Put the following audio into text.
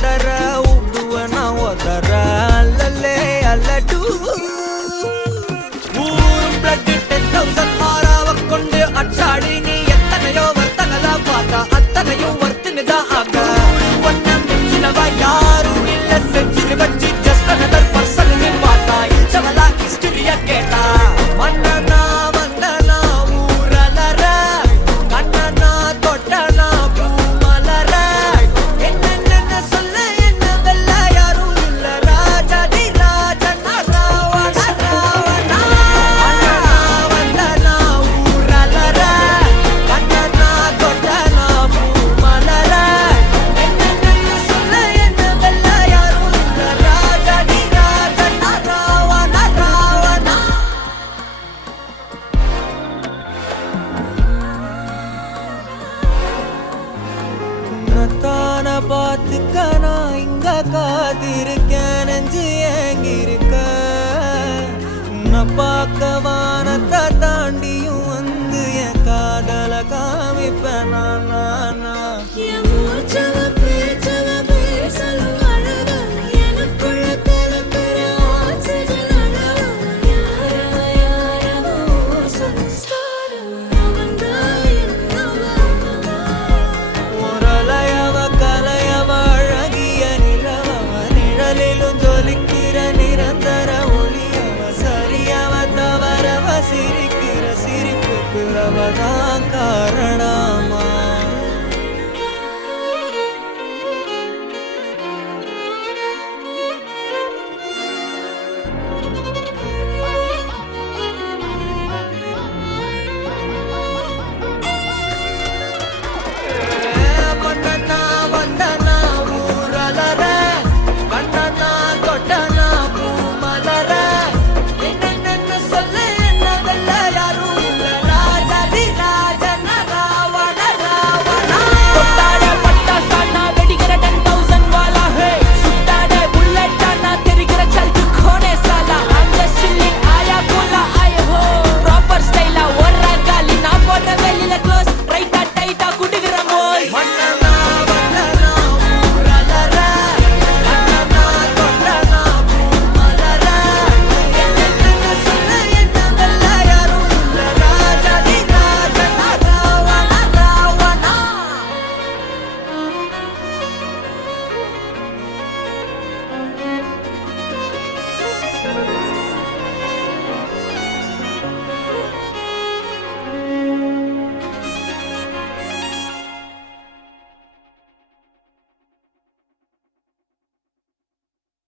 பதற உடுவனா ஒதற அல்லலே அல்லடு ஊரும் பிளட் 10,000 ஆறாவ கொண்டு அச்சாடி நீ எத்தனையோ வர்த்தகதா பார்த்தா அத்தனையும் வர்த்தினுதான் ஆக ஒன்ன மிஞ்சினவா யாரும் இல்ல செஞ்சு வச்சு ஜஸ்ட் அனதர் பர்சன் நீ பார்த்தா இச்சவலா ஹிஸ்டரிய கேட்டா மன்னனா வந்தனா ஊரலற கண்ணனா தொட்டனா பூமலற என்ன சொல்ல என்ன வெல்ல யாரும் இல்ல ராஜாதி ராஜனா ராவண ராவணா வந்தனா ஊரலற கண்ணனா தொட்டனா பூமலற என்ன சொல்ல என்ன வெல்ல யாரும் இல்ல ராஜாதி ராஜனா ராவண ராவணா உன்னத்தான பார்த்துக்க நான் இங்க காத்திருக்கேன் நெஞ்சு ஏங்கிருக்க உன்னை பார்க்க வானத்தை தாண்டி